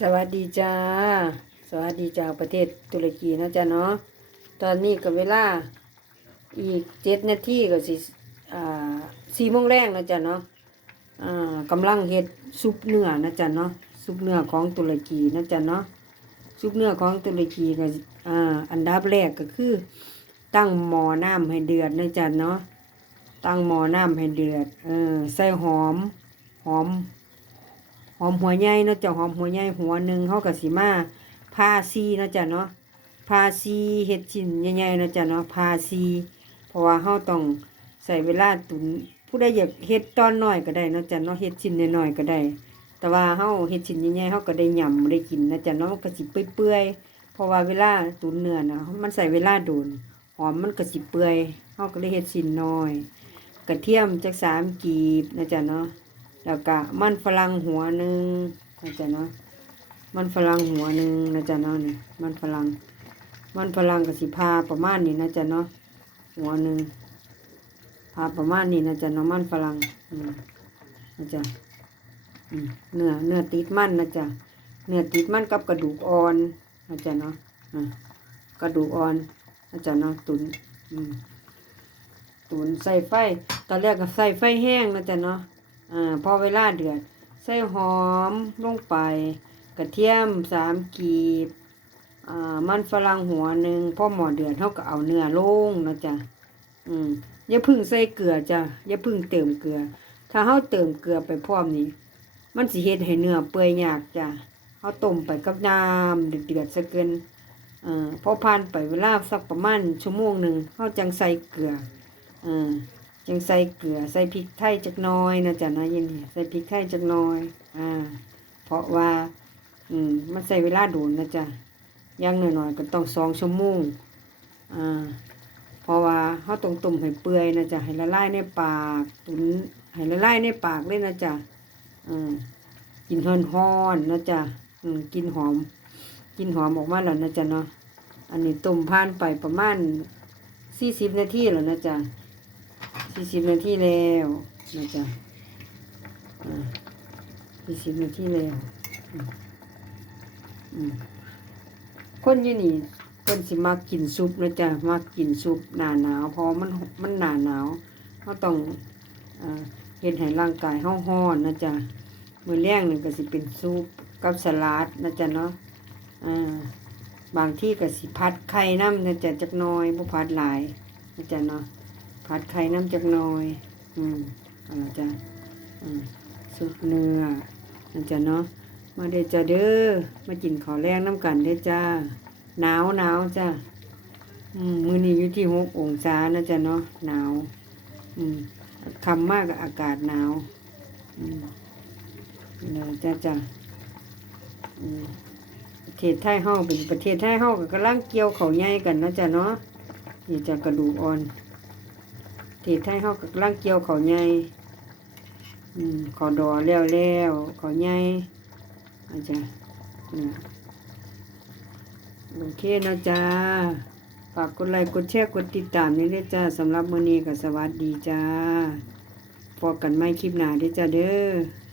สวัสดีจ้า สวัสดีจากประเทศตุรกีนะจ๊ะเนาะ ตอนนี้ก็เวลาอีกเจ็ดนาทีก็สิอ่าสี่โมงแรงนะจ๊ะเนาะอ่ากำลังเฮ็ดซุปเนื้อนะจ๊ะเนาะซุปเนื้อของตุรกีนะจ๊ะเนาะซุปเนื้อของตุรกีก็อ่าอันดับแรกก็คือ ตั้งหม้อน้ำให้เดือดนะจ๊ะเนาะตั้งหม้อน้ำให้เดือดเออใส่หอมหอม หอมหัวใหญ่เนาะจ้ะหอมหัวใหญ่หัวหนึ่งเขาก็สิมาพาซีเนาะจ้ะเนาะพาซีเฮ็ดชิ้นใหญ่ๆเนาะจ้ะเนาะพาซีเพราะว่าเขาต้องใส่เวลาตุนผู้ใดอยากเฮ็ดตอนน้อยก็ได้เนาะจ้ะเนาะเฮ็ดชิ้นน้อยๆก็ได้ แต่ว่าเฮาเฮ็ดชิ้นใหญ่ๆเฮาก็ได้ยำได้กินนะจ้ะเนาะก็สิเปื่อยๆเพราะว่าเวลาตุนเนื้อนะมันใส่เวลาโดนหอมมันก็สิเปื่อยเฮาก็เลยเฮ็ดชิ้นน้อย กระเทียมจักสามกีบนะจ๊ะเนาะ แล้วก็มันฝรั่งหัวหนึ่งนะจ๊ะเนาะมันฝรั่งหัวหนึ่งนะจ๊ะเนาะนี่มันฝรั่งมันฝรั่งกับสิพาประมาณนี้นะจ๊ะเนาะหัวหนึ่งพาประมาณนี้นะจ๊ะเนาะมันฝรั่งนะจ๊ะเนื้อเนื้อติดมันนะจ๊ะเนื้อติดมันกับกระดูกอ่อนนะจ๊ะเนาะกระดูกอ่อนนะจ๊ะเนาะตุนตุนใส่ไฟตอนแรกก็ใส่ไฟแห้งนะจ๊ะเนาะ อ่าพอเวลาเดือด ใส่หอมลงไป กระเทียมสามกีบอ่ามันฝรั่งหัวหนึ่งพอหมอเดือดเขาก็เอาเนื้อลงนะจ๊ะอืมอย่าพึ่งใส่เกลือจ้ะอย่าพึ่งเติมเกลือ ถ้าเขาเติมเกลือไปพร้อมนี้มันสิเฮ็ดให้เนื้อเปื่อยยากจ้ะเขาต้มไปกับน้ำเดือดๆซะเกินเอ่อพอผ่านไปเวลาสักประมาณชั่วโมงหนึ่งเขาจังใส่เกลือเอ่า จังใส่เกลือใส่พริกไทยจักน้อยนะจ๊ะนะยินใส่พริกไทยจักน้อย อ่า เพราะว่า อืมมันใส่เวลาโดนนะจ๊ะย่างหน่อยๆก็ต้องสองชั่วโมงอ่าเพราะว่าเขาต้องต้มให้เปื่อยนะจ๊ะให้ละลายในปากตุนให้ละลายในปากเลยนะจ๊ะอืมกินฮ้อนๆนะจ๊ะอืมกินหอม กินหอมออกมาแล้วนะจ๊ะเนาะอันนี้ต้มผ่านไปประมาณสี่สิบนาทีแล้วนะจ๊ะ สี่สิบนาทีแล้วนะจ๊ะสี่สิบนาทีแล้วอืมคนยี่นี่คนสิมากินซุปนะจ๊ะมากินซุปหนาหนาวเพราะมันมันหนาหนาวเขาต้องเฮ็ดให้ร่างกายเฮาฮ้อนนะจ๊ะมื้อแรงนี่งก็สิเป็นซุปกับสลัดนะจ๊ะเนาะอ่าบางที่ก็สิพัดไข่น้ำนะจ๊ะจักน้อยบ่พัดหลายนะจ๊ะเนาะ ผัดไข่น้ำจักหน่อย อืมเอะไรจ้ะอืมสุกเนื้อนะจ๊ะเนาะมาเด้จ้ะเด้อมากินข้าวแรงน้ำกันเด้จ้าหนาวหนาวจ้ะอืมมื้อนี้อยู่ที่หกองศานะจ๊ะเนาะหนาว อืมคำมากกับอากาศหนาวอืมเนอะจ้ะจ้ะอืมประเทศไทยเฮาเป็นประเทศไทยเฮาก็กำลังเกี่ยวเขาใหญ่กันนะจ๊ะเนาะนี่จะกระดูกอ่อน ทศไทยเขาก็กำลังเกี่ยวเขาวใหญ่อืมขอดอแล้วแล้วเขาใหญ่อาจารย์นะโอเคนะจ๊ะฝากกดไลค์กดแชร์กดติดตามนี่ด้วยจ้าสำหรับมื้อนี้ก็สวัสดีจ้าพบกันใหม่คลิปหน้าเด้อจ้าเด้อ